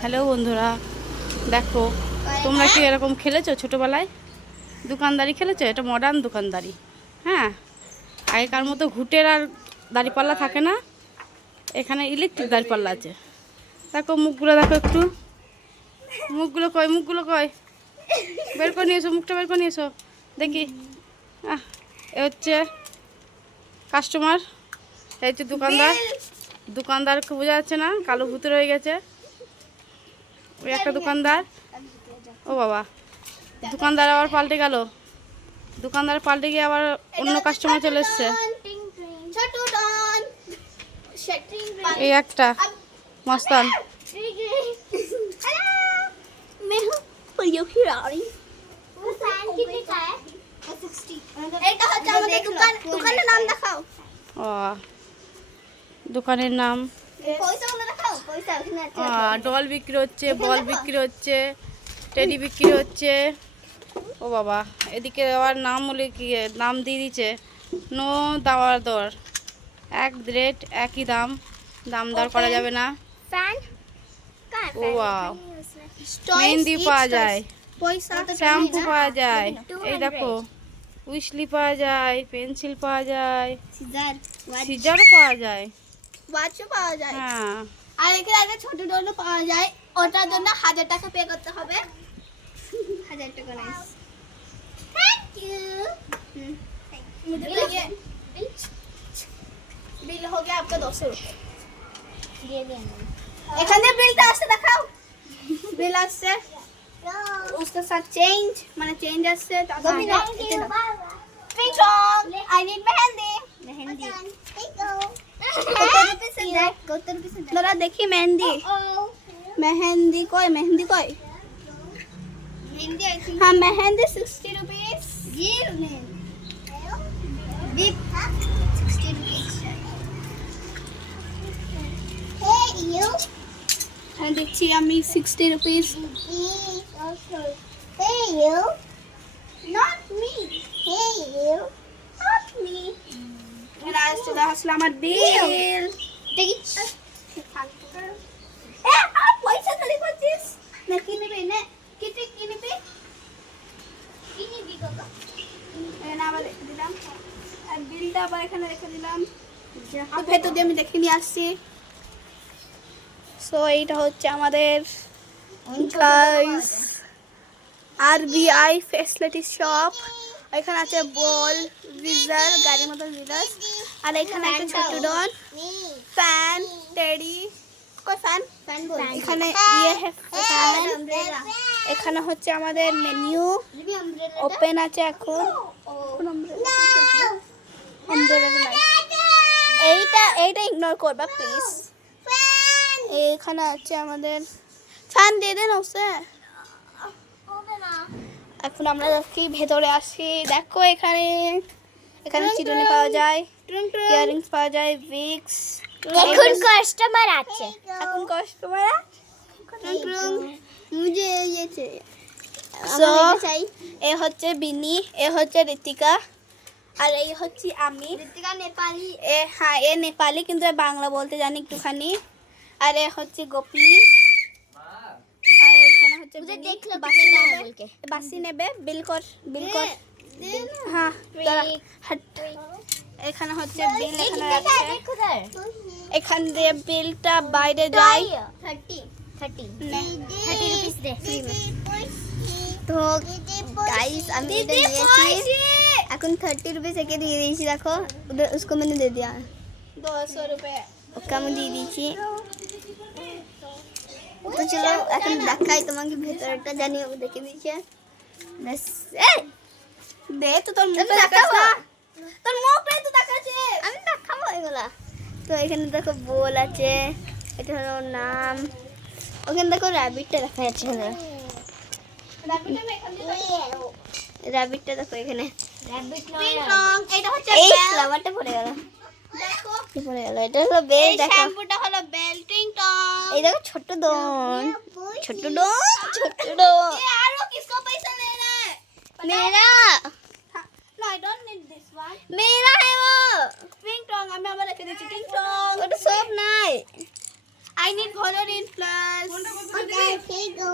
Hello বন্ধুরা, দেখো তোমরা কি এরকম খেলেছো ছোটোবেলায়? দোকানদারি খেলেছো? এটা মডার্ন দোকানদারি। হ্যাঁ, আগেকার মতো ঘুটের আর দাড়িপাল্লা থাকে না, এখানে ইলেকট্রিক দাড়িপাল্লা আছে। দেখো মুখগুলো, দেখো একটু মুখগুলো কয় বের করে নিয়েছো, মুখটা বের করে নিয়েছো দেখি। এ হচ্ছে কাস্টমার, এই হচ্ছে দোকানদারকে বোঝা যাচ্ছে না, কালো ভূতে রয়ে গেছে। ওই একটা দোকানদার, ও বাবা, দোকানদার আবার পাল্টে গেল। দোকানদার পাল্টে গিয়ে আবার অন্য কাস্টমার চলে এসছে। এই একটা মস্তান। ও, দোকানের নাম ডল বিক্রি হচ্ছে, বল বিক্রি হচ্ছে, টেডি বিক্রি হচ্ছে। ও বাবা, এদিকে আবার নাম বলে কি নাম দিয়ে দিচ্ছে, নো দাওয়ার দর, এক রেট একই দাম, দাম দর করা যাবে না। ও বাবা, মেহেন্দি পাওয়া যায়, শ্যাম্পু পাওয়া যায়, এই দেখো উইশলি পাওয়া যায়, পেন্সিল পাওয়া যায়, সিজারও পাওয়া যায়, ওয়াচও পাওয়া যায়। হ্যাঁ, আর এখানে একটা ছোট ডোলও পাওয়া যায়, ওটার জন্য 1000 টাকা পে করতে হবে। 1000 টাকা নাইস। Thank you. मुझे तो ये बिल हो गया आपका 200 रुपए। ये भी এখানে বিলটা আসছে, দেখাও বিল আসছে, उसके साथ चेंज माने चेंज আসছে। I need mehndi. जरा देखिए मेहंदी, मेहंदी कोई हाँ मेहंदी 60 रुपीस। দেখছি আমি 60 রুপিস। আসলে আমার বিল পয়সা খালি করছিস না, কি নেবে না কেটে কি নেবে আবার রেখে দিলাম, আর বিলটা আবার এখানে রেখে দিলাম। ভেতর দিয়ে আমি দেখে নিয়ে আসছি। সো এইটা হচ্ছে আমাদের গাইস আরবিআই ফ্যাসিলিটি শপ। এখানে আছে বল, ভিজার, গাড়ির মতো জিনিস, আর এখানে একটা ছোট ডন, ফ্যান, টেডি, কোই ফ্যান এখানে ইয়ে है ফ্যান। এখানে হচ্ছে আমাদের মেনু, ওপেন আছে এখন। এইটা ইগনোর করবা প্লিজ। এখানে আছে আমাদের ফ্যান, দিয়ে দেন ওসে। এখন আমরা দেখি ভেতরে আসি। দেখো এখানে চিরুনি পাওয়া যায়, ইয়ারিংস পাওয়া যায়, উইক্স। এখন কাস্টমার আছে, मुझे ये चाहिए। সো এ হচ্ছে বিনি, এ হচ্ছে ঋতিকা, আর এই হচ্ছে আমি। ঋতিকা নেপালি, হ্যাঁ এ নেপালি কিন্তু বাংলা বলতে জানি একটুখানি। আর এ হচ্ছে গোপী, আর এখানে হচ্ছে বাসি নেবে, বিল কর হ্যাঁ এখানে হচ্ছে বিল, এখানে রাখছে। এখান দিয়ে বিলটা বাইরে যায়। 30 रुपीस दे फ्री में। তো গাইস আমি এটা নিয়েছি, এখন 30 रुपीस একে দিয়ে দিয়েছি। দেখো उधर उसको मैंने दे दिया 200 रुपए ওকে আমি দিয়ে দিয়েছি। তো চলো এখন দেখাই তোমাকে ভেতরটা, জানি ও দেখে দিয়েছে। ব্যাস দে তো তোর মুখটা দেখাস না, তোর মুখটাই তো দেখাচ্ছে, আমি দেখাবো এগুলা। তো এখানে দেখো বল আছে, এটা হলো নাম। ওখানে দেখো র্যাবিটটা দেখা যাচ্ছে, র্যাবিটটা দেখো এখানে। এটা হচ্ছে এই ফ্লাওয়ারটা পড়ে গেল, দেখো কি পড়ে গেল? এটা হলো বেল। দেখো শ্যাম্পুটা হলো বেল্টিং টং। এই দেখো ছোট ডন। ये आरो किसको पैसा ले रहा है? मेरा No, I don't need this one. मेरा है वो Ting tong, আমি আবার রেখে দিচ্ছি ting tong. ওটা সব নাই I need coloring plus. Okay, go.